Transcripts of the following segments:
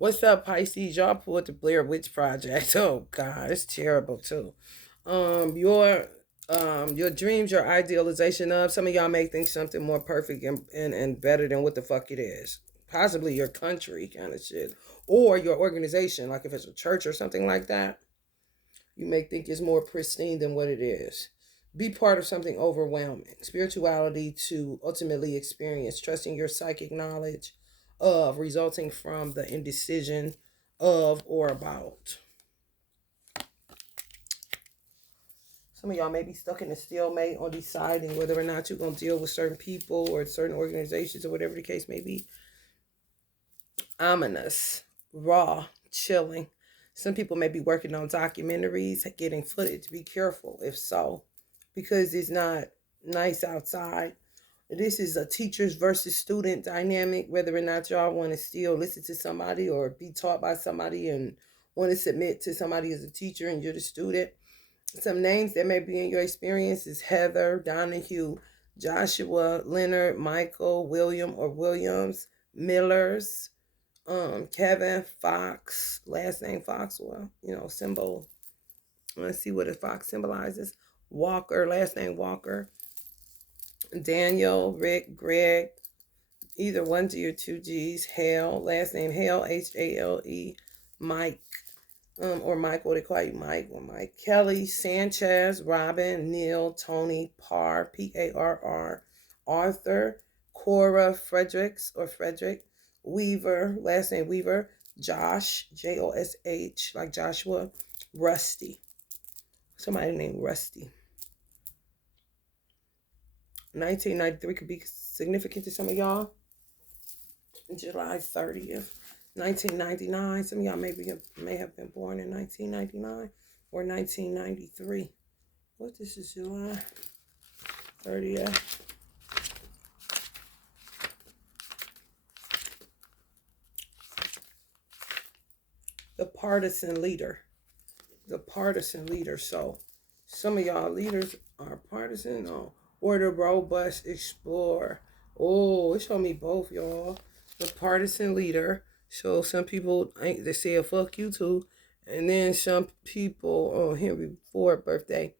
What's up, Pisces? Y'all pulled the Blair Witch Project. Oh God, it's terrible too. Your dreams, your idealization of some of y'all may think something more perfect and better than what the fuck it is. Possibly your country kind of shit. Or your organization, like if it's a church or something like that, you may think it's more pristine than what it is. Be part of something overwhelming. Spirituality to ultimately experience, trusting your psychic knowledge of resulting from the indecision of or about. Some of y'all may be stuck in a stalemate on deciding whether or not you're going to deal with certain people or certain organizations or whatever the case may be. Ominous, raw, chilling. Some people may be working on documentaries, getting footage. Be careful if so, because it's not nice outside. This is a teachers versus student dynamic, whether or not y'all want to still listen to somebody or be taught by somebody and want to submit to somebody as a teacher and you're the student. Some names that may be in your experience is Heather, Donahue, Joshua, Leonard, Michael, William or Williams, Millers, Kevin, Fox, last name Foxwell, symbol. Let's see what a fox symbolizes. Walker, last name Walker. Daniel, Rick, Greg, either one G or two G's. Hale, last name Hale, Hale. Mike, or Mike, what they call you, Mike or Mike. Kelly, Sanchez, Robin, Neil, Tony, Parr, Parr, Arthur, Cora, Fredericks or Frederick, Weaver, last name Weaver, Josh, Josh, like Joshua, Rusty. Somebody named Rusty. 1993 could be significant to some of y'all. July 30th, 1999. Some of y'all may have been born in 1999 or 1993. What, this is July 30th. The partisan leader. The partisan leader. So some of y'all leaders are partisan or the robust explorer. Oh, it showed me both, y'all. The partisan leader. So some people they say fuck you too. And then some people on Henry Ford birthday,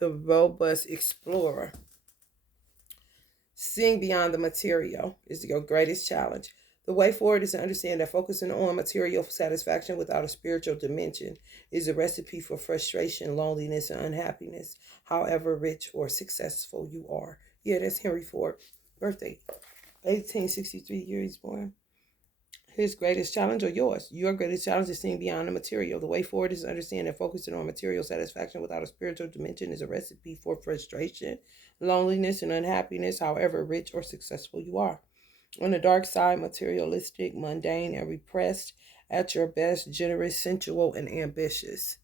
the robust explorer. Seeing beyond the material is your greatest challenge. The way forward is to understand that focusing on material satisfaction without a spiritual dimension is a recipe for frustration, loneliness, and unhappiness, however rich or successful you are. Yeah, that's Henry Ford. Birthday, 1863 years born. His greatest challenge or yours? Your greatest challenge is seeing beyond the material. The way forward is to understand that focusing on material satisfaction without a spiritual dimension is a recipe for frustration, loneliness, and unhappiness, however rich or successful you are. On the dark side, materialistic, mundane, and repressed. At your best, generous, sensual, and ambitious.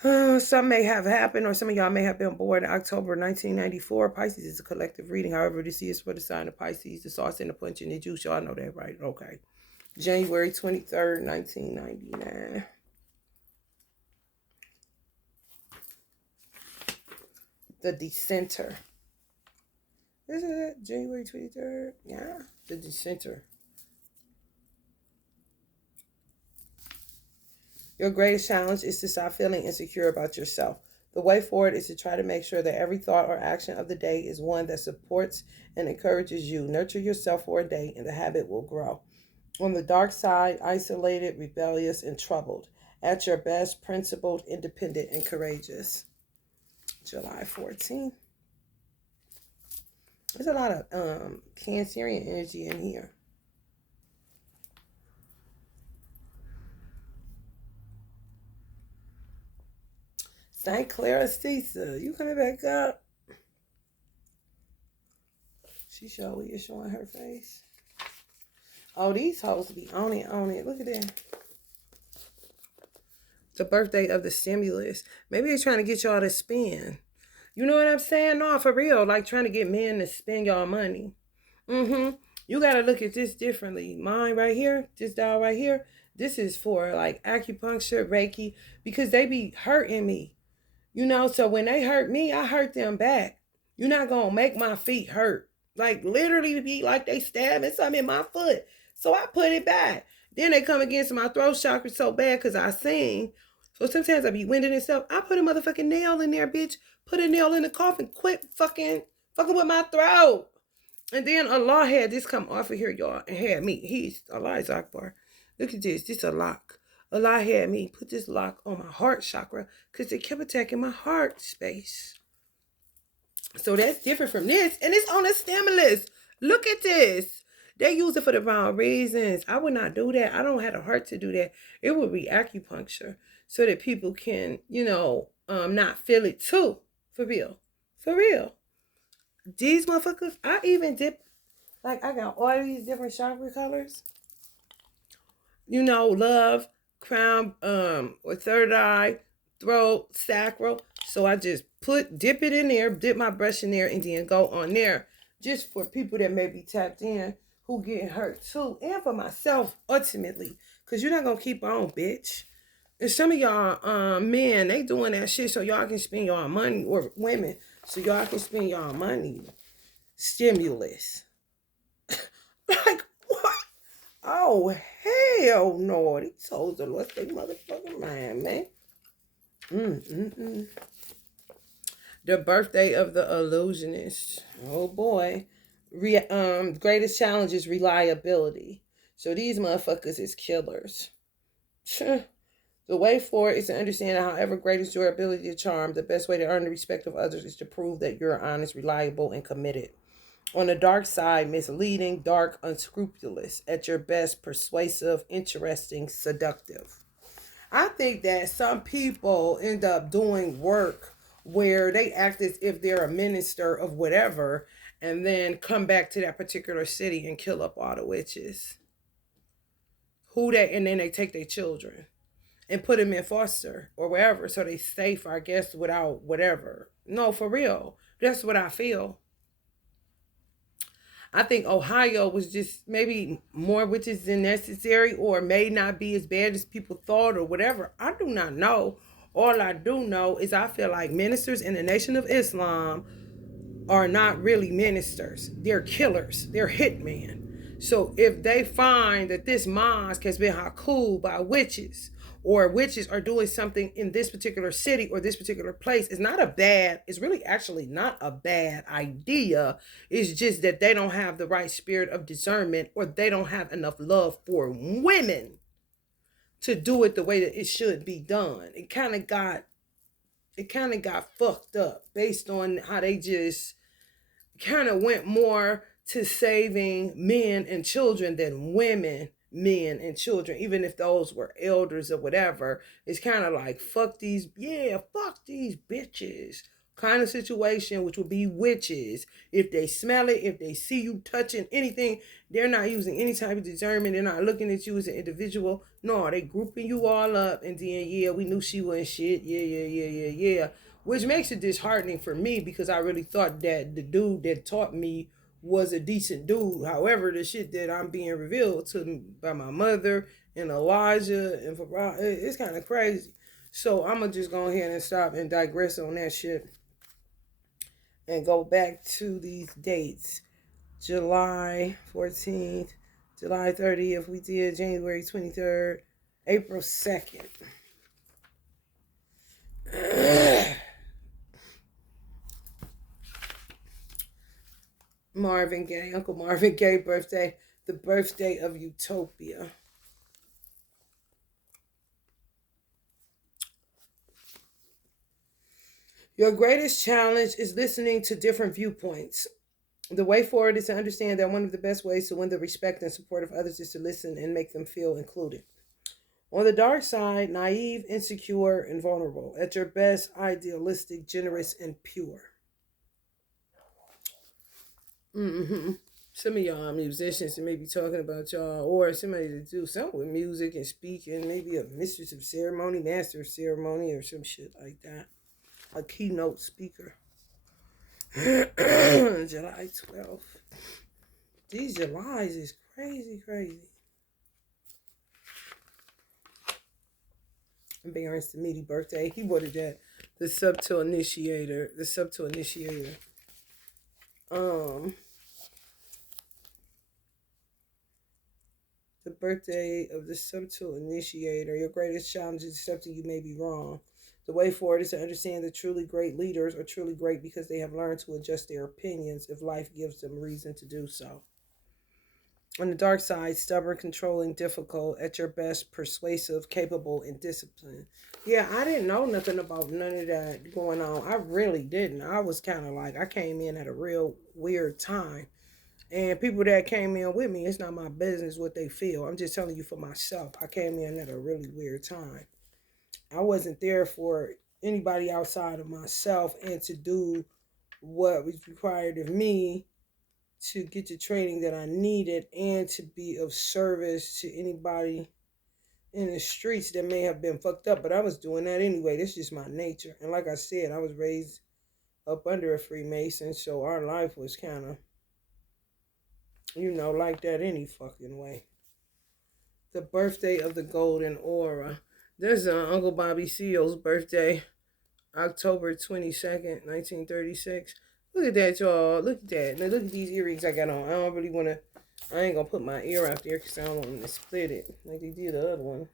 Some may have happened, or some of y'all may have been born in October 1994. Pisces is a collective reading. However, this is for the sign of Pisces, the sauce and the punch in the juice. Y'all know that, right? Okay. January 23rd, 1999. The Dissenter. Is it January 23rd? Yeah, the Dissenter. Your greatest challenge is to stop feeling insecure about yourself. The way forward is to try to make sure that every thought or action of the day is one that supports and encourages you. Nurture yourself for a day and the habit will grow. On the dark side, isolated, rebellious, and troubled. At your best, principled, independent, and courageous. July 14th. There's a lot of Cancerian energy in here. St. Clara Stisa, you coming back up? She is showing her face. Oh, these hoes be on it. Look at that. The birthday of the stimulus. Maybe they're trying to get y'all to spend. You know what I'm saying? No, for real. Like trying to get men to spend y'all money. You got to look at this differently. Mine right here, this doll right here, this is for like acupuncture, Reiki, because they be hurting me. So when they hurt me, I hurt them back. You're not going to make my feet hurt. Like literally be like they stabbing something in my foot. So I put it back. Then they come against my throat chakra so bad because I sing. So sometimes I be winded and stuff. I put a motherfucking nail in there, bitch. Put a nail in the coffin. Quit fucking with my throat. And then Allah had this come off of here, y'all, and had me. Allah is Akbar. Look at this. This a lock. Allah had me put this lock on my heart chakra because it kept attacking my heart space. So that's different from this. And it's on a stimulus. Look at this. They use it for the wrong reasons. I would not do that. I don't have the heart to do that. It would be acupuncture so that people can, not feel it too. For real. For real. These motherfuckers, I even dip, like I got all these different chakra colors. Love, crown, or third eye, throat, sacral. So I just dip it in there, dip my brush in there, and then go on there. Just for people that may be tapped in who getting hurt too. And for myself, ultimately. Because you're not going to keep on, bitch. And some of y'all men, they doing that shit so y'all can spend y'all money, or women, so y'all can spend y'all money. Stimulus. Like, what? Oh, hell no. These hoes are lost their motherfucking mind, man. The birthday of the illusionist. Oh, boy. Greatest challenge is reliability. So these motherfuckers is killers. The way forward is to understand that however great is your ability to charm, the best way to earn the respect of others is to prove that you're honest, reliable, and committed. On the dark side, misleading, dark, unscrupulous. At your best, persuasive, interesting, seductive. I think that some people end up doing work where they act as if they're a minister of whatever and then come back to that particular city and kill up all the witches. And then they take their children and put them in foster or wherever so they safe, I guess, without whatever. No, for real. That's what I feel. I think Ohio was just maybe more witches than necessary, or may not be as bad as people thought, or whatever. I do not know. All I do know is I feel like ministers in the Nation of Islam are not really ministers. They're killers. They're hitmen. So if they find that this mosque has been hakud by witches, or witches are doing something in this particular city or this particular place, it's really actually not a bad idea. It's just that they don't have the right spirit of discernment, or they don't have enough love for women to do it the way that it should be done. It kind of got fucked up based on how they just kind of went more to saving men and children than women, men and children, even if those were elders or whatever. It's kind of like fuck these bitches kind of situation, which would be witches. If they smell it, if they see you touching anything, they're not using any type of discernment. They're not looking at you as an individual. No, they grouping you all up, and then we knew she wasn't shit. Yeah. Which makes it disheartening for me, because I really thought that the dude that taught me was a decent dude. However, the shit that I'm being revealed to me by my mother and Elijah and it's kind of crazy. So I'm going to just go ahead and stop and digress on that shit and go back to these dates. July 14th, July 30th, we did January 23rd, April 2nd. Uncle Marvin Gaye birthday, the birthday of utopia. Your greatest challenge is listening to different viewpoints. The way forward is to understand that one of the best ways to win the respect and support of others is to listen and make them feel included. On the dark side, naive, insecure, and vulnerable. At your best, idealistic, generous, and pure. Some of y'all musicians may be talking about y'all, or somebody to do something with music and speaking, maybe a mistress of ceremony, master of ceremony, or some shit like that. A keynote speaker. July 12th. These Julys is crazy. Baron's Samedi birthday. He wanted that. The subtle initiator. The birthday of the subtle initiator. Your greatest challenge is accepting you may be wrong. The way forward is to understand that truly great leaders are truly great because they have learned to adjust their opinions if life gives them reason to do so. On the dark side, stubborn, controlling, difficult, at your best, persuasive, capable, and disciplined. Yeah, I didn't know nothing about none of that going on. I really didn't. I was kind of like, I came in at a real weird time. And people that came in with me, it's not my business what they feel. I'm just telling you for myself. I came in at a really weird time. I wasn't there for anybody outside of myself and to do what was required of me to get the training that I needed and to be of service to anybody in the streets that may have been fucked up. But I was doing that anyway. That's just my nature. And like I said, I was raised up under a Freemason, so our life was kind of, like that any fucking way. The birthday of the golden aura. There's Uncle Bobby Seale's birthday, October 22nd, 1936. Look at that, y'all. Look at that. Now look at these earrings I got on. I don't really want to, I ain't going to put my ear out there because I don't want them to split it like they did the other one.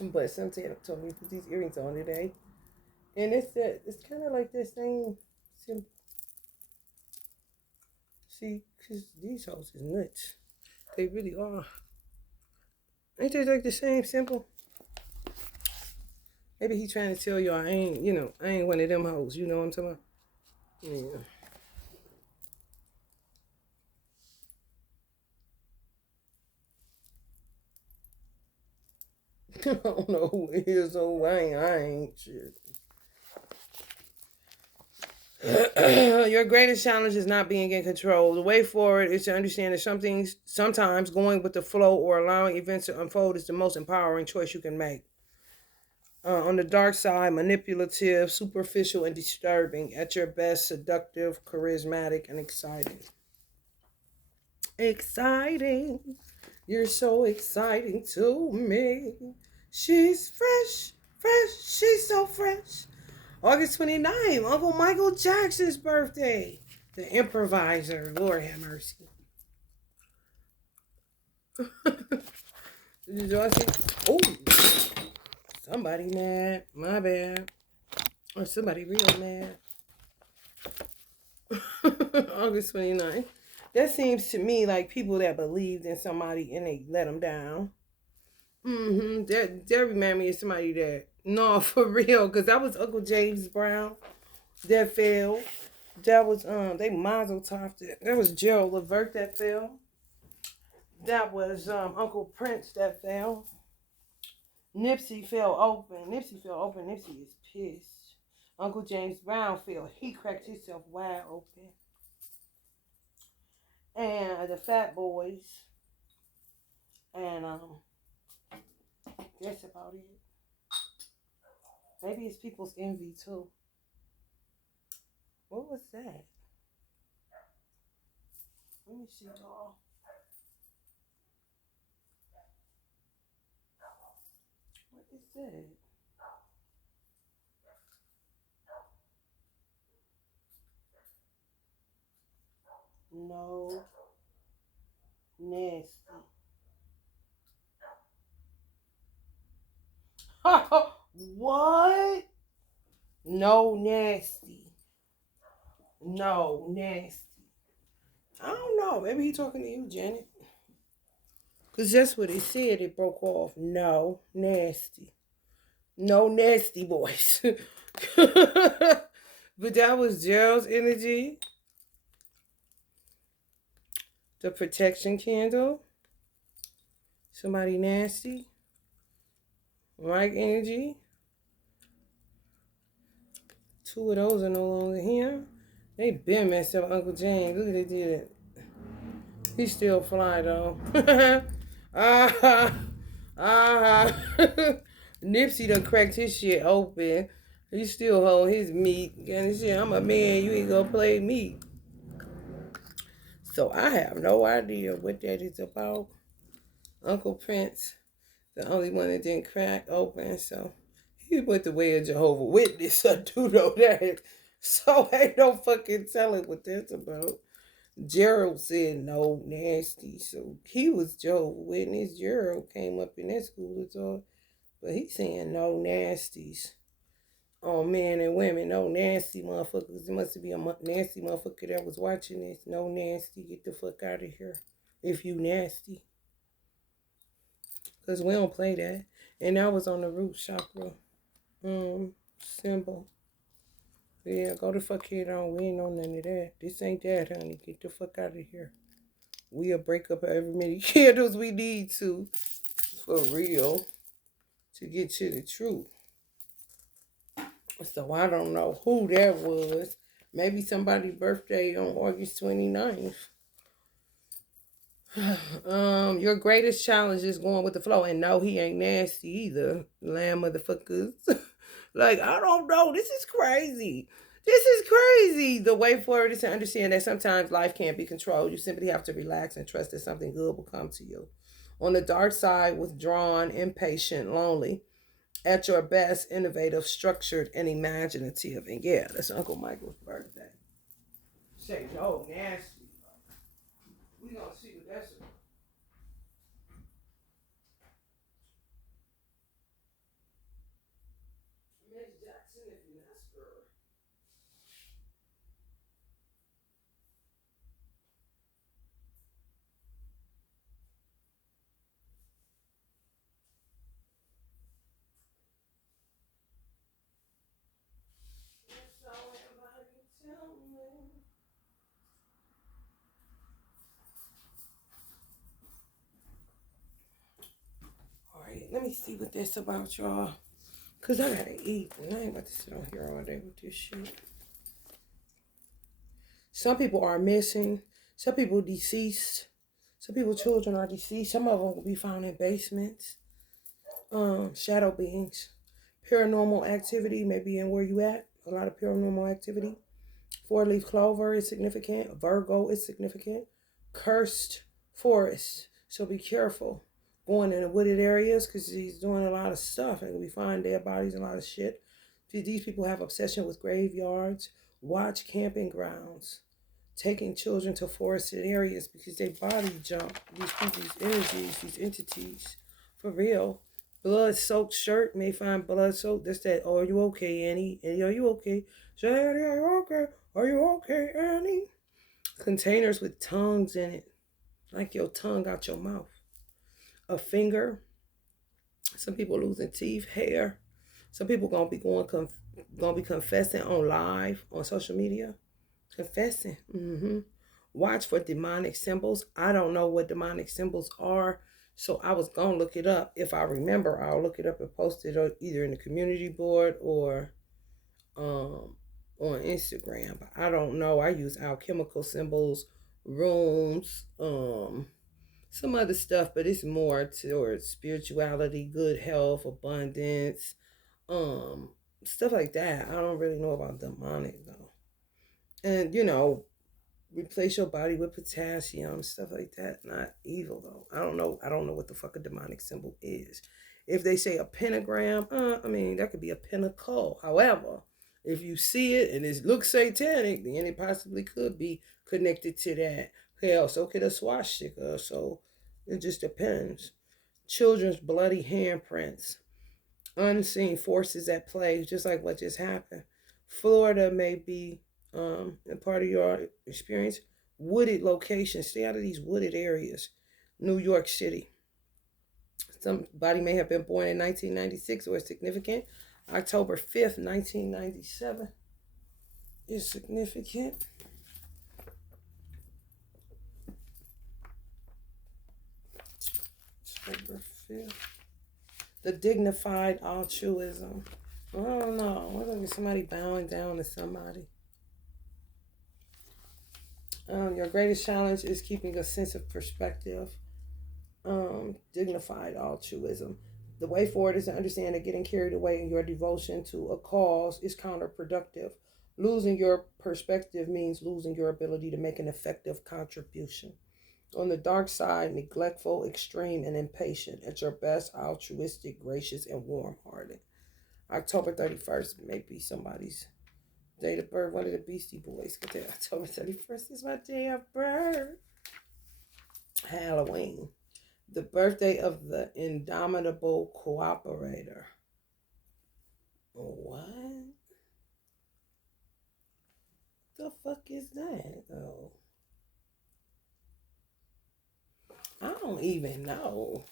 But somebody told me to put these earrings on today. And it's kind of like the same symbol. See, because these hoes is nuts. They really are. Ain't they like the same symbol? Maybe he trying to tell you I ain't one of them hoes. You know what I'm talking about? Yeah. I don't know who it is, so I ain't shit. Your greatest challenge is not being in control. The way forward is to understand that some things, sometimes going with the flow or allowing events to unfold is the most empowering choice you can make. On the dark side, manipulative, superficial, and disturbing. At your best, seductive, charismatic, and exciting. Exciting. You're so exciting to me. She's fresh, fresh. She's so fresh. August 29th, Uncle Michael Jackson's birthday. The improviser. Lord have mercy. Did y'all see? Oh, somebody mad. My bad. Or somebody real mad. August 29th. That seems to me like people that believed in somebody and they let them down. That remind me of somebody that, no, for real, because that was Uncle James Brown that fell. That was they Mazel Tov. That was Gerald Levert that fell. That was Uncle Prince that fell. Nipsey fell open. Nipsey is pissed. Uncle James Brown fell. He cracked himself wide open. And the Fat Boys. And that's about it. Maybe it's people's envy too. What was that? Let me see, y'all. What is that? No. Nasty. What? No nasty. No nasty. I don't know. Maybe he talking to you, Janet. Because that's what it said. It broke off. No nasty. No nasty boys. But that was Gerald's energy. The protection candle. Somebody nasty. Mike energy. Two of those are no longer here. They been messed up Uncle James. Look at they did it. He still fly though. Nipsey done cracked his shit open. He still hold his meat. And shit, I'm a man. You ain't gonna play me. So I have no idea what that is about. Uncle Prince, the only one that didn't crack open. So he went the way of Jehovah Witness. I do know that. So ain't no fucking telling what that's about. Gerald said no nasty, so he was Joe's witness. Gerald came up in that school and all, but he's saying no nasties on men and women. No nasty motherfuckers. It must be a nasty motherfucker that was watching this. No nasty. Get the fuck out of here if you nasty. Because we don't play that. And that was on the root chakra symbol. Yeah, go the fuck head on. We ain't on none of that. This ain't that, honey. Get the fuck out of here. We'll break up however many candles we need to, for real, to get to the truth. So I don't know who that was. Maybe somebody's birthday on August 29th. Your greatest challenge is going with the flow. And no, he ain't nasty either. Lamb motherfuckers. Like, I don't know. This is crazy. This is crazy. The way forward is to understand that sometimes life can't be controlled. You simply have to relax and trust that something good will come to you. On the dark side, withdrawn, impatient, lonely. At your best, innovative, structured, and imaginative. And yeah, that's Uncle Michael's birthday. Say no, nasty. We gonna see what that's about. Miss Jackson, if you ask her. That's all everybody tell me. All right, let me see what that's about, y'all. Cause I gotta eat, and I ain't about to sit on here all day with this shit. Some people are missing. Some people deceased. Some people's children are deceased. Some of them will be found in basements. Shadow beings. Paranormal activity may be in where you at. A lot of paranormal activity. Four-leaf clover is significant. Virgo is significant. Cursed forest. So be careful going in the wooded areas because he's doing a lot of stuff and we find dead bodies and a lot of shit. These people have obsession with graveyards. Watch camping grounds. Taking children to forested areas because they body jump these energies, these entities. For real. Blood-soaked shirt may find blood-soaked. That's that, oh, are you okay, Annie? Annie, are you okay? Say, Annie, are you okay? Are you okay, Annie? Containers with tongues in it. Like your tongue out your mouth. A finger. Some people losing teeth, hair. Some people gonna be confessing on live on social media. Confessing. Watch for demonic symbols. I don't know what demonic symbols are, so I was gonna look it up. If I remember, I'll look it up and post it either in the community board or on Instagram. But I don't know. I use alchemical symbols, rooms, some other stuff, but it's more towards spirituality, good health, abundance, stuff like that. I don't really know about demonic though. And replace your body with potassium, stuff like that. Not evil though. I don't know. I don't know what the fuck a demonic symbol is. If they say a pentagram, I mean that could be a pinnacle. However, if you see it and it looks satanic, then it possibly could be connected to that. Hell, so could a swastika. So it just depends. Children's bloody handprints, unseen forces at play, just like what just happened. Florida may be a part of your experience. Wooded locations. Stay out of these wooded areas. New York City. Somebody may have been born in 1996 or is significant. October 5th, 1997 is significant. October 5th. The dignified altruism. I don't know. What if somebody bowing down to somebody? Your greatest challenge is keeping a sense of perspective. Dignified altruism. The way forward is to understand that getting carried away in your devotion to a cause is counterproductive. Losing your perspective means losing your ability to make an effective contribution. On the dark side, neglectful, extreme, and impatient. At your best, altruistic, gracious, and warm hearted. October 31st may be somebody's Date of birth, one of the Beastie Boys. October 31st is my day of birth. Halloween. The birthday of the indomitable cooperator. What? The fuck is that, though? I don't even know.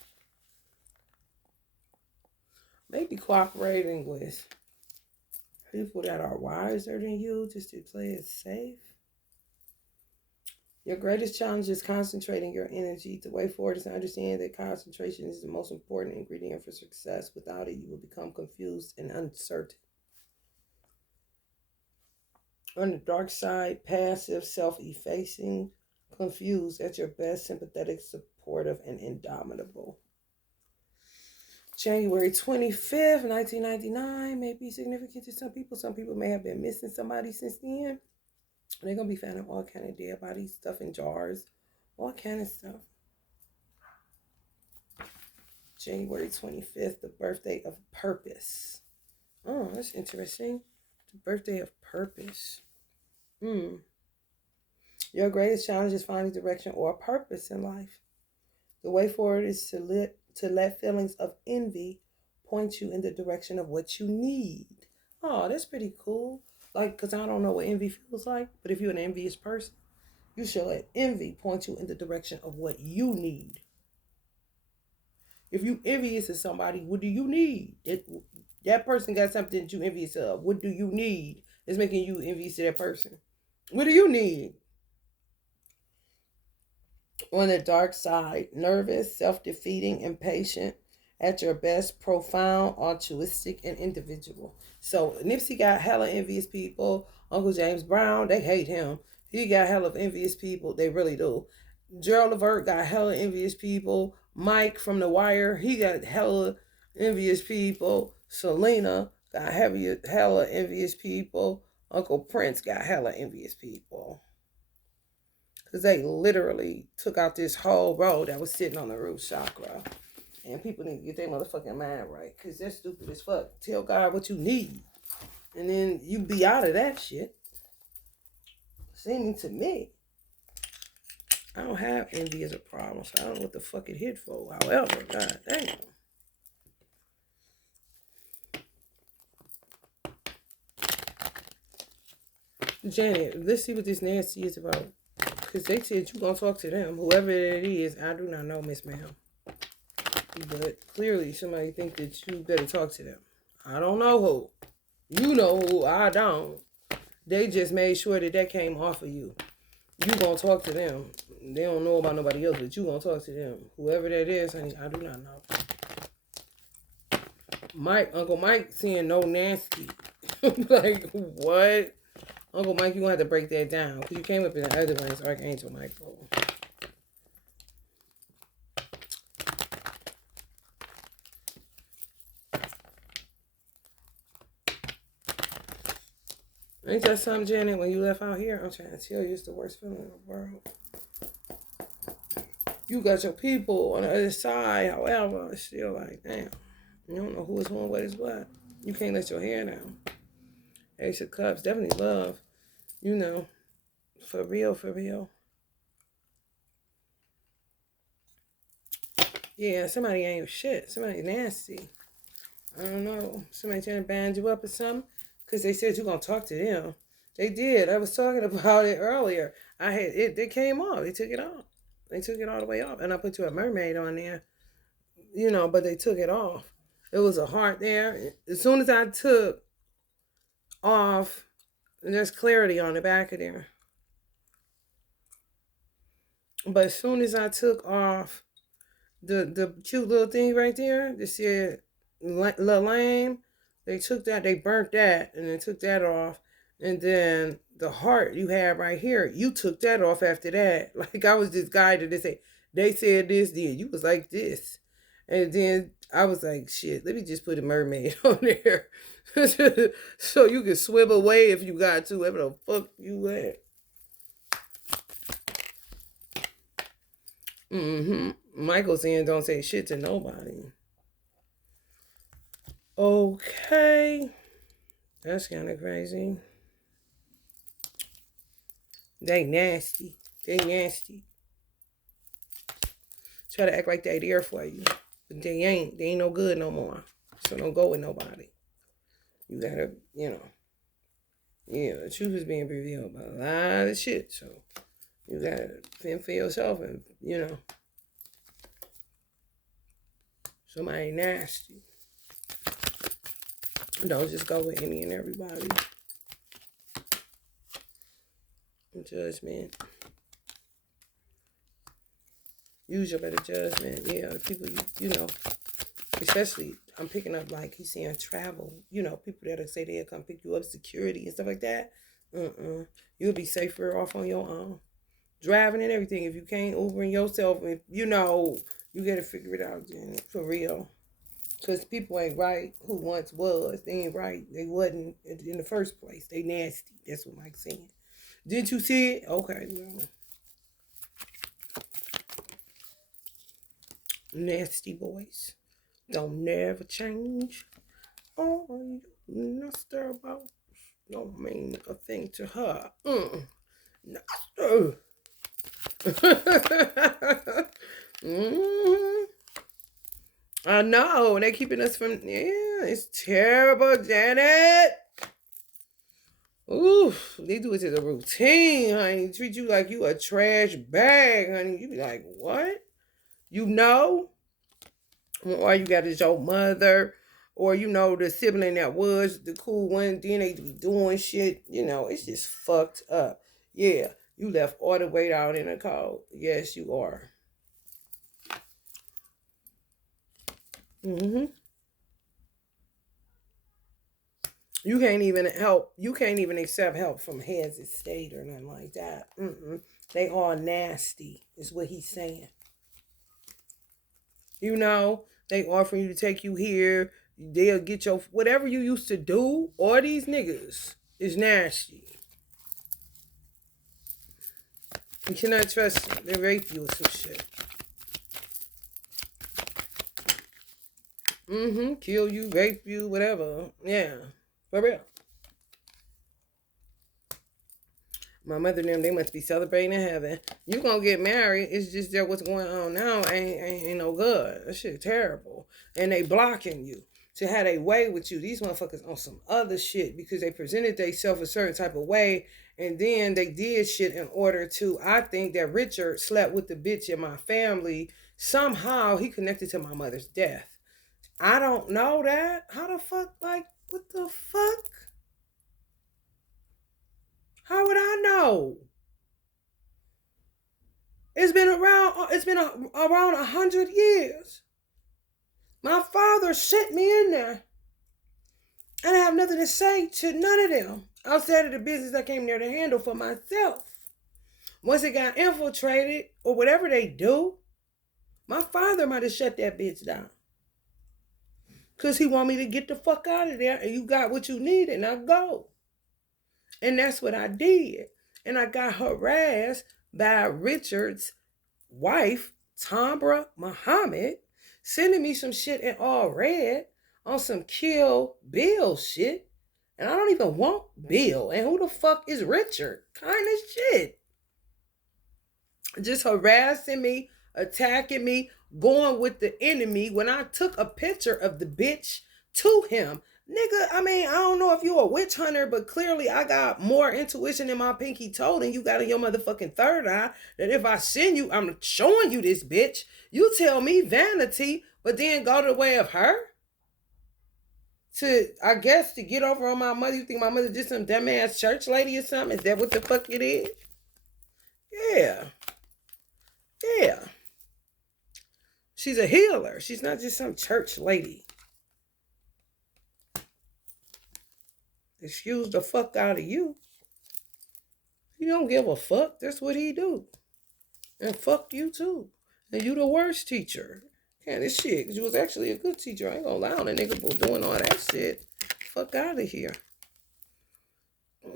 Maybe cooperating with people that are wiser than you just to play it safe. Your greatest challenge is concentrating your energy. The way forward is to understand that concentration is the most important ingredient for success. Without it, you will become confused and uncertain. On the dark side, passive, self-effacing, confused, at your best, sympathetic, supportive, and indomitable. January 25th, 1999 may be significant to some people. Some people may have been missing somebody since then. They're going to be finding all kind of dead bodies, stuff in jars, all kind of stuff. January 25th, the birthday of purpose. Oh, that's interesting. The birthday of purpose. Your greatest challenge is finding direction or purpose in life. The way forward is to let feelings of envy point you in the direction of what you need. Oh, that's pretty cool. Like, because I don't know what envy feels like, but if you're an envious person, you should let envy point you in the direction of what you need. If you envious of somebody, what do you need? That person got something that you envious of. What do you need? It's making you envious of that person. What do you need? On the dark side, nervous, self-defeating, impatient, at your best, profound, altruistic, and individual. So Nipsey got hella envious people. Uncle James Brown, they hate him. He got hella envious people. They really do. Gerald Levert got hella envious people. Mike from The Wire, he got hella envious people. Selena got hella envious people. Uncle Prince got hella envious people. Because they literally took out this whole road that was sitting on the root chakra. And people need to get their motherfucking mind right. Because they're stupid as fuck. Tell God what you need. And then you be out of that shit. Seeming to me. I don't have envy as a problem. So I don't know what the fuck it hit for. However, god damn. Janet, let's see what this nasty is about. Because they said you gonna talk to them. Whoever it is, I do not know, Miss Ma'am. But clearly somebody think that you better talk to them. I don't know who. You know who, I don't. They just made sure that came off of you. You gonna talk to them. They don't know about nobody else, but you gonna talk to them. Whoever that is, honey, I do not know. Uncle Mike saying no nasty. Like, what? Uncle Mike, you gonna have to break that down. Because you came up in the other one, it's Archangel Michael. Ain't that something, Janet, when you left out here? I'm trying to tell you, it's the worst feeling in the world. You got your people on the other side, however, it's still like, damn. You don't know who is who and what is what. You can't let your hair down. Ace of Cups, definitely love. You know, for real, for real. Yeah, somebody ain't shit. Somebody nasty. I don't know. Somebody trying to band you up or something. Because they said you're going to talk to them. They did. I was talking about it earlier. They came off. They took it off. They took it all the way off. And I put you a mermaid on there. You know, but they took it off. There was a heart there. As soon as I took off, there's clarity on the back of there. But as soon as I took off the cute little thing right there that said La Lame, they took that, they burnt that, and they took that off. And then the heart you have right here, you took that off after that. Like I was this guy that they said this, then you was like this. And then I was like, shit, let me just put a mermaid on there. So you can swim away if you got to, whatever the fuck you at. Michael saying don't say shit to nobody. Okay. That's kind of crazy. They nasty. They nasty. Try to act like they there for you. But they ain't. They ain't no good no more. So don't go with nobody. You gotta, yeah, the truth is being revealed by a lot of shit. So you gotta fend for yourself and, somebody nasty. Don't just go with any and everybody. Judgment. Use your better judgment. Yeah, the people especially I'm picking up like he's saying travel. People that'll say they'll come pick you up, security and stuff like that. You'll be safer off on your own. Driving and everything. If you can't Ubering yourself, if you gotta figure it out, Jenny, for real. Because people ain't right who once was. They ain't right. They wasn't in the first place. They nasty. That's what Mike's saying. Didn't you see it? Okay, well. Nasty boys. Don't never change. Oh, you nasty about. Don't mean a thing to her. Nasty. I know. They're keeping us from. Yeah, it's terrible, Janet. Oof, they do it as a routine, honey. Treat you like you a trash bag, honey. You be like, what? All you got is your mother, or the sibling that was the cool one. Then they be doing shit. It's just fucked up. Yeah, you left all the weight out in the cold. Yes, you are. You can't even help. You can't even accept help from heads of state or nothing like that. They all nasty, is what he's saying. They offering you to take you here. They'll get your whatever you used to do. All these niggas is nasty. You cannot trust them. They rape you or some shit. Kill you, rape you, whatever. Yeah. For real. My mother and them, they must be celebrating in heaven. You gonna get married. It's just that what's going on now ain't no good. That shit terrible. And they blocking you to have a way with you. These motherfuckers on some other shit because they presented themselves a certain type of way, and then they did shit in order to. I think that Richard slept with the bitch in my family. Somehow he connected to my mother's death. I don't know that. How the fuck? Like, what the fuck? How would I know? It's been around 100 years. My father sent me in there. And I have nothing to say to none of them outside of the business I came there to handle for myself. Once it got infiltrated or whatever they do, my father might have shut that bitch down. Because he want me to get the fuck out of there and you got what you need and I go. And that's what I did. And I got harassed by Richard's wife, Tambra Muhammad, sending me some shit in all red on some Kill Bill shit. And I don't even want Bill. And who the fuck is Richard? Kind of shit. Just harassing me, attacking me, going with the enemy when I took a picture of the bitch to him. Nigga, I don't know if you a witch hunter, but clearly I got more intuition in my pinky toe than you got in your motherfucking third eye. That if I send you, I'm showing you this bitch. You tell me vanity, but then go the way of her? To get over on my mother. You think my mother just some dumbass church lady or something? Is that what the fuck it is? Yeah. Yeah. She's a healer. She's not just some church lady. Excuse the fuck out of you. He don't give a fuck. That's what he do. And fuck you too. And you the worst teacher. Yeah, this shit. Cause you was actually a good teacher. I ain't gonna lie on a nigga for doing all that shit. Fuck out of here.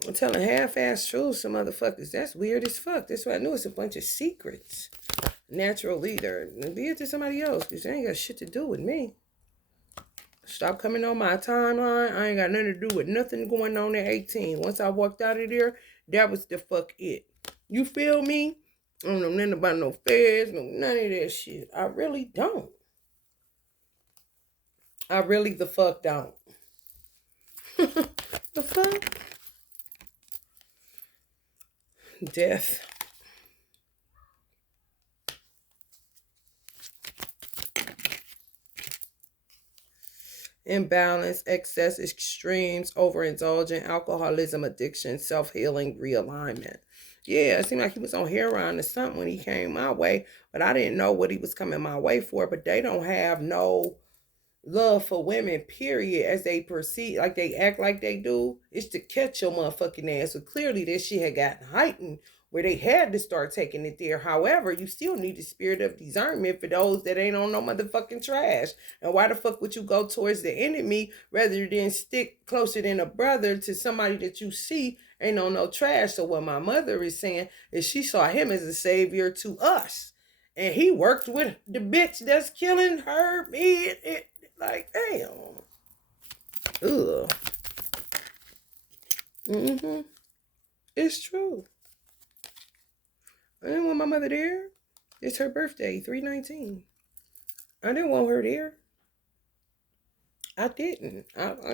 I'm telling half-ass truths to motherfuckers. That's weird as fuck. That's why I knew it's a bunch of secrets. Natural leader. Be it to somebody else. Because they ain't got shit to do with me. Stop coming on my timeline. I ain't got nothing to do with nothing going on at 18. Once I walked out of there, that was the fuck it. You feel me? I don't know nothing about no feds, no none of that shit. I really don't. I really the fuck don't. The fuck? Death. Imbalance, excess, extremes, overindulgent, alcoholism, addiction, self-healing, realignment. Yeah, it seemed like he was on heroin or something when he came my way, but I didn't know what he was coming my way for. But they don't have no love for women, period, as they perceive, like they act like they do. It's to catch your motherfucking ass. So clearly this shit had gotten heightened where they had to start taking it there. However, you still need the spirit of discernment for those that ain't on no motherfucking trash. And why the fuck would you go towards the enemy rather than stick closer than a brother to somebody that you see ain't on no trash? So what my mother is saying is she saw him as a savior to us. And he worked with the bitch that's killing her, me, like, damn. Ugh. Mm-hmm. It's true. I didn't want my mother there. It's her birthday, 3/19. I didn't want her there. I didn't.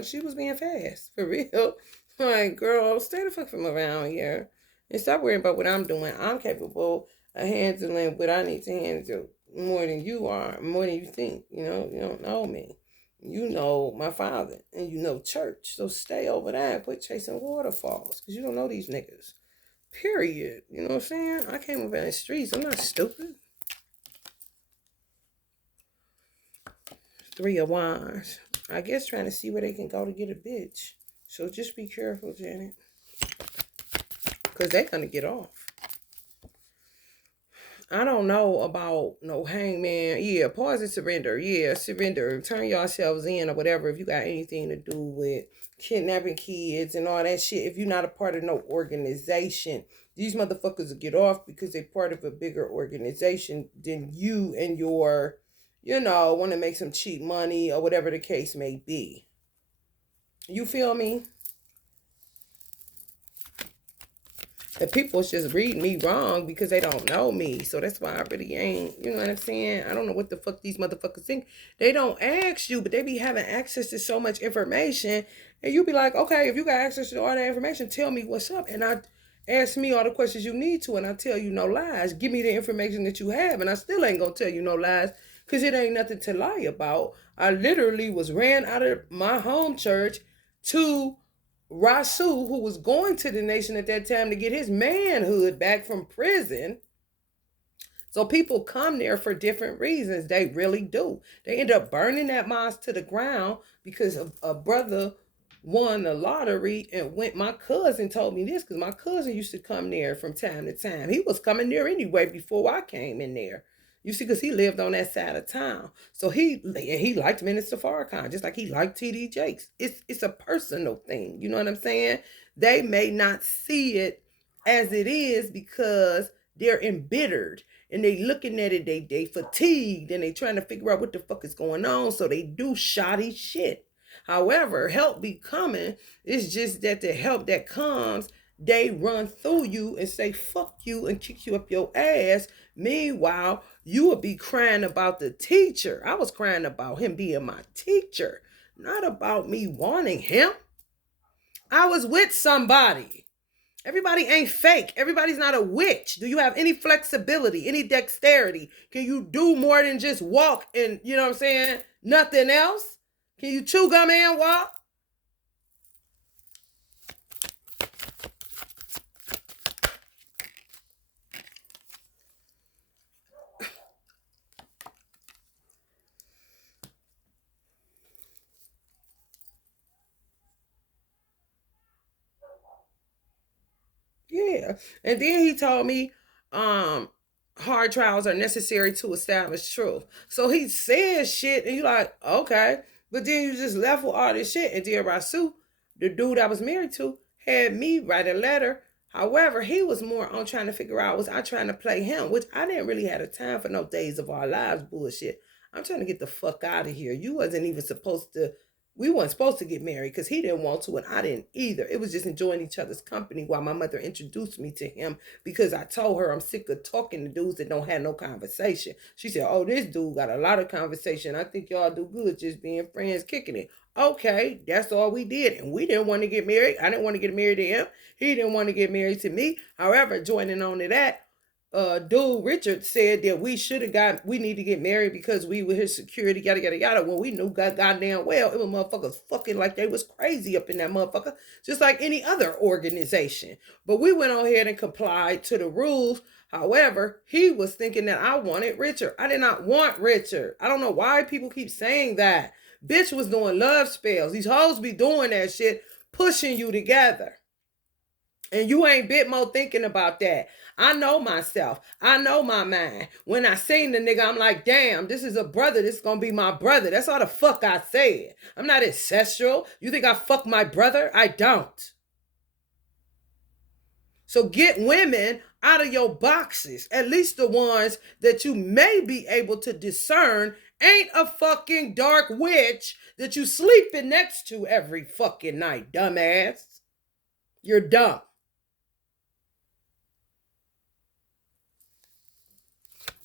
She was being fast, for real. Like, girl, stay the fuck from around here. And stop worrying about what I'm doing. I'm capable of handling what I need to handle more than you are, more than you think. You know, you don't know me. You know my father, and you know church. So stay over there and quit chasing waterfalls, because you don't know these niggas. Period. You know what I'm saying? I came up in the streets. I'm not stupid. Three of Wands. I guess trying to see where they can go to get a bitch. So just be careful, Janet. Because they're going to get off. I don't know about no hangman. Yeah, pause and surrender. Yeah, surrender. Turn yourselves in or whatever if you got anything to do with kidnapping kids and all that shit. If you're not a part of no organization, these motherfuckers will get off because they're part of a bigger organization than you and your, want to make some cheap money or whatever the case may be. You feel me? And people's just reading me wrong because they don't know me. So that's why I really ain't, you know what I'm saying? I don't know what the fuck these motherfuckers think. They don't ask you, but they be having access to so much information. And you be like, okay, if you got access to all that information, tell me what's up. And I ask me all the questions you need to, and I tell you no lies. Give me the information that you have, and I still ain't gonna tell you no lies because it ain't nothing to lie about. I literally was ran out of my home church to Rasu, who was going to the nation at that time to get his manhood back from prison. So people come there for different reasons. They really do. They end up burning that mosque to the ground because a brother won the lottery and went. My cousin told me this because my cousin used to come there from time to time. He was coming there anyway before I came in there. You see, because he lived on that side of town. So he liked Minister Farrakhan, just like he liked T.D. Jakes. It's a personal thing. You know what I'm saying? They may not see it as it is because they're embittered and they looking at it, they fatigued and they trying to figure out what the fuck is going on. So they do shoddy shit. However, help be coming. It's just that the help that comes, they run through you and say fuck you and kick you up your ass. Meanwhile, you would be crying about the teacher. I was crying about him being my teacher, not about me wanting him. I was with somebody. Everybody ain't fake. Everybody's not a witch. Do you have any flexibility, any dexterity? Can you do more than just walk and, you know what I'm saying, nothing else? Can you chew gum and walk? Yeah. And then he told me hard trials are necessary to establish truth. So he says shit and you like, okay. But then you just left with all this shit. And then Rasu, the dude I was married to, had me write a letter. However, he was more on trying to figure out, was I trying to play him? Which I didn't really have the time for no days of our lives bullshit. I'm trying to get the fuck out of here. You wasn't even supposed to We weren't supposed to get married because he didn't want to and I didn't either. It was just enjoying each other's company while my mother introduced me to him because I told her I'm sick of talking to dudes that don't have no conversation. She said, oh, this dude got a lot of conversation. I think y'all do good just being friends, kicking it. Okay, that's all we did. And we didn't want to get married. I didn't want to get married to him. He didn't want to get married to me. However, joining on to that, dude Richard said that we need to get married because we were his security, yada yada yada. When we knew goddamn well it was motherfuckers fucking like they was crazy up in that motherfucker, just like any other organization. But we went on ahead and complied to the rules. However, he was thinking that I wanted Richard. I did not want Richard. I don't know why people keep saying that. Bitch was doing love spells. These hoes be doing that shit, pushing you together. And you ain't bit more thinking about that. I know myself. I know my mind. When I seen the nigga, I'm like, damn, this is a brother. This is gonna be my brother. That's all the fuck I said. I'm not ancestral. You think I fuck my brother? I don't. So get women out of your boxes. At least the ones that you may be able to discern ain't a fucking dark witch that you sleeping next to every fucking night, dumbass. You're dumb.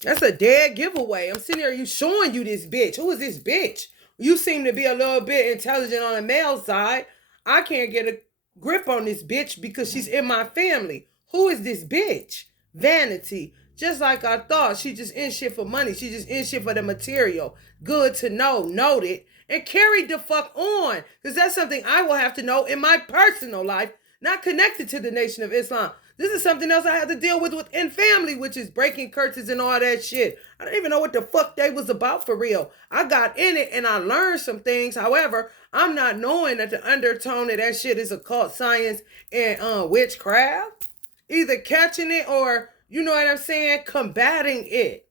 That's a dead giveaway. I'm sitting here, you showing you this bitch. Who is this bitch? You seem to be a little bit intelligent on the male side. I can't get a grip on this bitch because she's in my family. Who is this bitch? Vanity. Just like I thought. She just in shit for money. She just in shit for the material. Good to know. Noted. And carried the fuck on. Because that's something I will have to know in my personal life. Not connected to the Nation of Islam. This is something else I had to deal with within family, which is breaking curses and all that shit. I don't even know what the fuck they was about for real. I got in it and I learned some things. However, I'm not knowing that the undertone of that shit is occult science and witchcraft. Either catching it or, you know what I'm saying, combating it.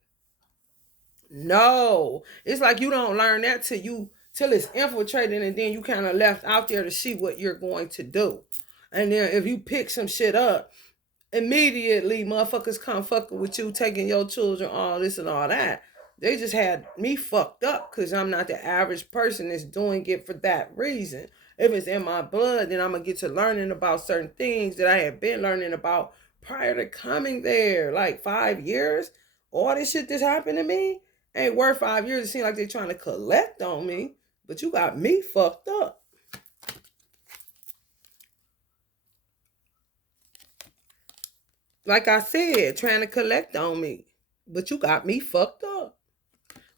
No. It's like you don't learn that till it's infiltrated and then you kind of left out there to see what you're going to do. And then if you pick some shit up, immediately motherfuckers come fucking with you, taking your children, all this and all that. They just had me fucked up because I'm not the average person that's doing it for that reason. If it's in my blood, then I'm going to get to learning about certain things that I had been learning about prior to coming there. Like 5 years, all this shit that's happened to me ain't worth 5 years. It seems like they're trying to collect on me, but you got me fucked up. Like I said, trying to collect on me. But you got me fucked up.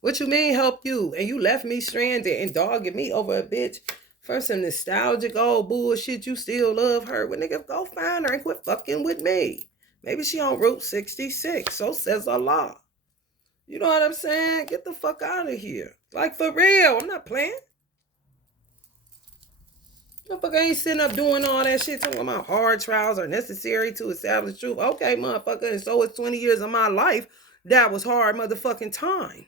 What you mean help you? And you left me stranded and dogging me over a bitch for some nostalgic old bullshit. You still love her. Well, nigga, go find her and quit fucking with me. Maybe she on Route 66. So says Allah. You know what I'm saying? Get the fuck out of here. Like, for real. I'm not playing. Motherfucker ain't sitting up doing all that shit talking about hard trials are necessary to establish truth. Okay, motherfucker, and so it's 20 years of my life that was hard motherfucking time.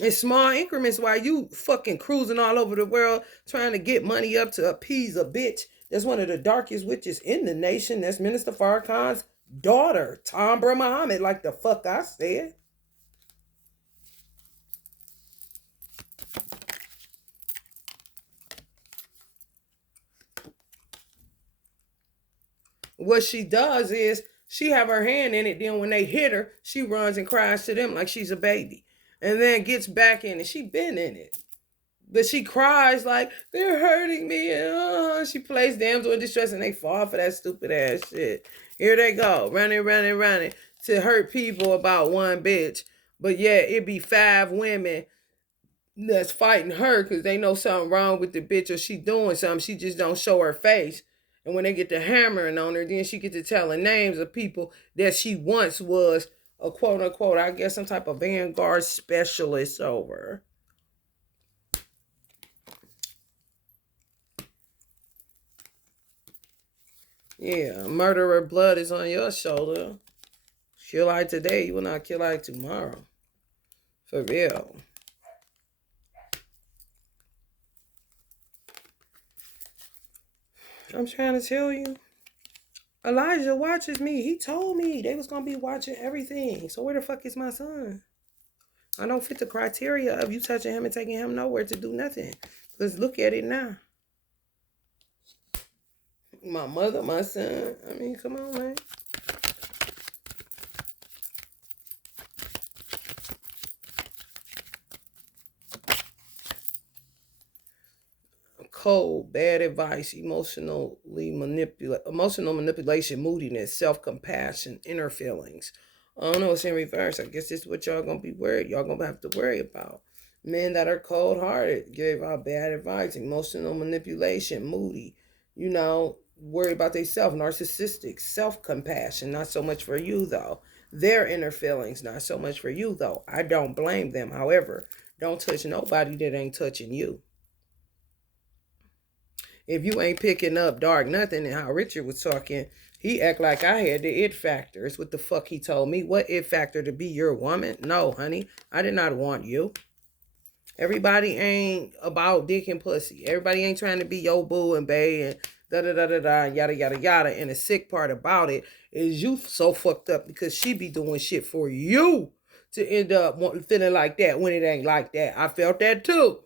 In small increments while you fucking cruising all over the world trying to get money up to appease a bitch that's one of the darkest witches in the nation. That's Minister Farrakhan's daughter, Tambra Muhammad, like the fuck I said. What she does is she have her hand in it. Then when they hit her, she runs and cries to them like she's a baby. And then gets back in it. She been in it. But she cries like, they're hurting me. She plays damsel in distress and they fall for that stupid ass shit. Here they go. Running to hurt people about one bitch. But yeah, it be 5 women that's fighting her because they know something wrong with the bitch or she doing something. She just don't show her face. And when they get to hammering on her, then she get to telling names of people that she once was a quote unquote, I guess, some type of vanguard specialist over. Yeah, murderer blood is on your shoulder. Kill I today, you will not kill I tomorrow. For real. I'm trying to tell you. Elijah watches me. He told me they was going to be watching everything. So where the fuck is my son? I don't fit the criteria of you touching him and taking him nowhere to do nothing. Let's look at it now. My mother, my son. I mean, come on, man. Cold, bad advice, emotional manipulation, moodiness, self-compassion, inner feelings. I don't know what's in reverse. I guess this is what y'all gonna be worried. Y'all gonna have to worry about. Men that are cold-hearted, give out bad advice, emotional manipulation, moody, worry about themselves, narcissistic, self-compassion, not so much for you though. Their inner feelings, not so much for you though. I don't blame them. However, don't touch nobody that ain't touching you. If you ain't picking up dark nothing and how Richard was talking, he act like I had the it factor. It's what the fuck he told me. What it factor to be your woman? No, honey. I did not want you. Everybody ain't about dick and pussy. Everybody ain't trying to be your boo and bae and da-da-da-da-da, yada, yada, yada. And the sick part about it is you so fucked up because she be doing shit for you to end up feeling like that when it ain't like that. I felt that too.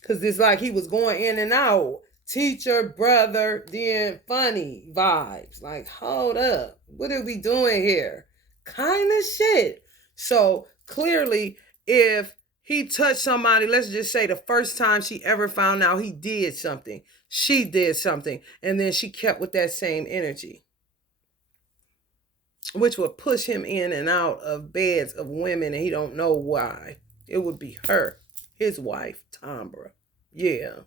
Because it's like he was going in and out. Teacher, brother, then funny vibes. Like, hold up. What are we doing here? Kind of shit. So clearly, if he touched somebody, let's just say the first time she ever found out he did something, she did something, and then she kept with that same energy, which would push him in and out of beds of women, and he don't know why. It would be her, his wife, Tambra. Yeah.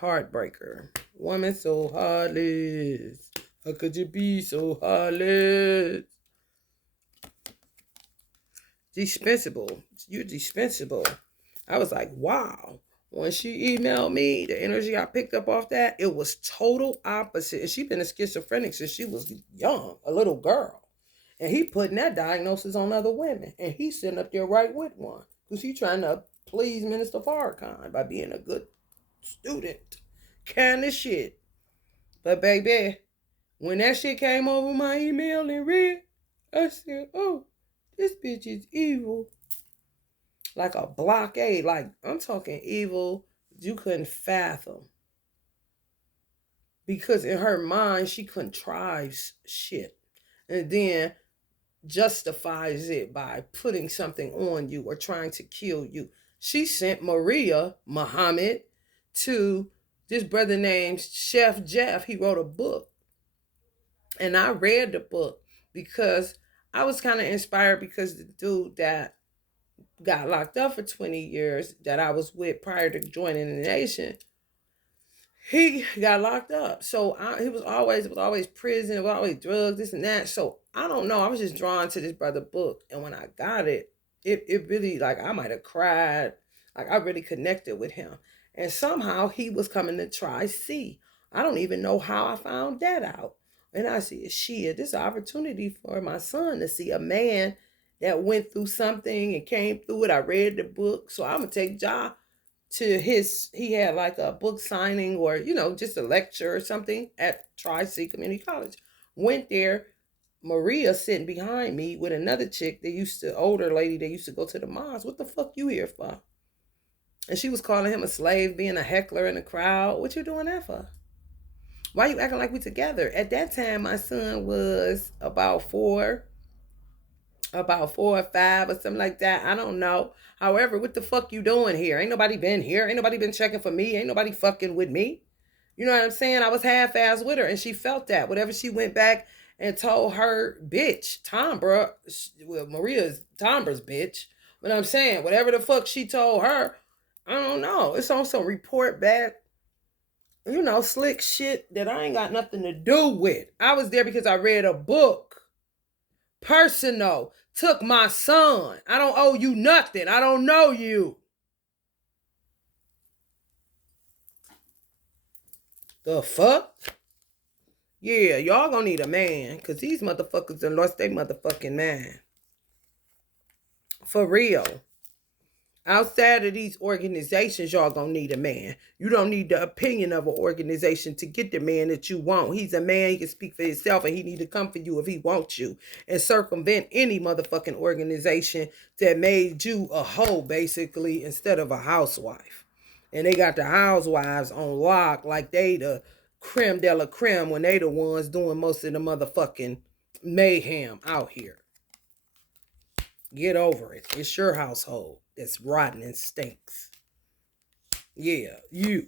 Heartbreaker. Woman so heartless. How could you be so heartless? Dispensable. You're dispensable. I was like, wow. When she emailed me, the energy I picked up off that, it was total opposite. And she's been a schizophrenic since she was young, a little girl. And he putting that diagnosis on other women. And he's sitting up there right with one. Because he's trying to please Minister Farrakhan by being a good student. Kind of shit. But baby, when that shit came over my email and read, I said, oh, this bitch is evil. Like a blockade. Like, I'm talking evil you couldn't fathom. Because in her mind, she contrives shit. And then justifies it by putting something on you or trying to kill you. She sent Maria Muhammad to this brother named Chef Jeff. He wrote a book. And I read the book because I was kind of inspired because the dude that got locked up for 20 years that I was with prior to joining the nation, he got locked up. So it was always prison, it was always drugs, this and that. So I don't know. I was just drawn to this brother book. And when I got it, it really, like, I might have cried. Like, I really connected with him. And somehow he was coming to Tri-C. I don't even know how I found that out. And I said, shit, this is an opportunity for my son to see a man that went through something and came through it. I read the book. So I'm going to take Ja to he had like a book signing or, just a lecture or something at Tri-C Community College. Went there, Maria sitting behind me with another chick older lady that used to go to the mosque. What the fuck you here for? And she was calling him a slave, being a heckler in the crowd. What you doing that for? Why you acting like we together? At that time, my son was about four or five or something like that. I don't know. However, what the fuck you doing here? Ain't nobody been here. Ain't nobody been checking for me. Ain't nobody fucking with me. You know what I'm saying? I was half-assed with her, and she felt that. Whatever she went back and told her bitch, Tambra, Maria's Tambra's bitch. But I'm saying, whatever the fuck she told her, I don't know. It's on some report back, slick shit that I ain't got nothing to do with. I was there because I read a book. Personal. Took my son. I don't owe you nothing. I don't know you. The fuck? Yeah, y'all gonna need a man. Because these motherfuckers done lost their motherfucking mind. For real. Outside of these organizations, y'all gonna need a man. You don't need the opinion of an organization to get the man that you want. He's a man, he can speak for himself, and he need to come for you if he wants you. And circumvent any motherfucking organization that made you a hoe, basically, instead of a housewife. And they got the housewives on lock like they the creme de la creme when they the ones doing most of the motherfucking mayhem out here. Get over it. It's your household that's rotten and stinks. Yeah, you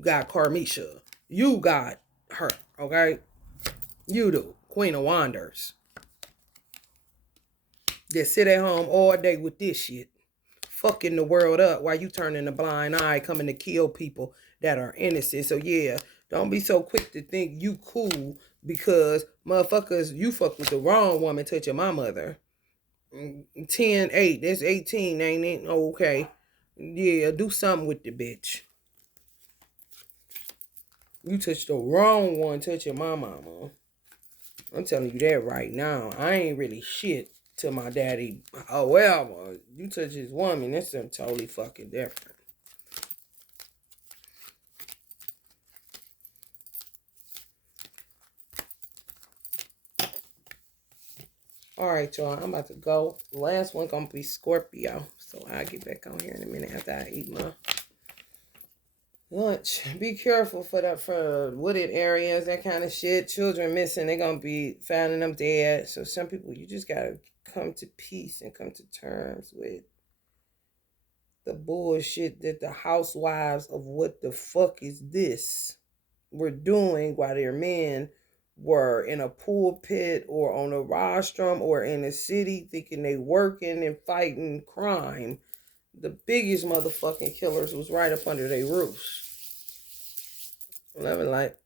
got Carmisha. You got her, okay? You do. Queen of Wonders. That sit at home all day with this shit. Fucking the world up while you turning a blind eye coming to kill people that are innocent. So yeah, don't be so quick to think you cool because motherfuckers, you fuck with the wrong woman touching my mother. 10-8, that's 18, ain't it? Okay. Yeah, do something with the bitch. You touched the wrong one touching my mama. I'm telling you that right now. I ain't really shit to my daddy. However, you touch his woman, that's something totally fucking different. All right, y'all. I'm about to go. The last one gonna be Scorpio. So I'll get back on here in a minute after I eat my lunch. Be careful for wooded areas, that kind of shit. Children missing, they're gonna be finding them dead. So some people, you just gotta come to peace and come to terms with the bullshit that the housewives of what the fuck is this were doing while their men were in a pulpit or on a rostrum or in a city thinking they working and fighting crime. The biggest motherfucking killers was right up under their roofs. Love and light.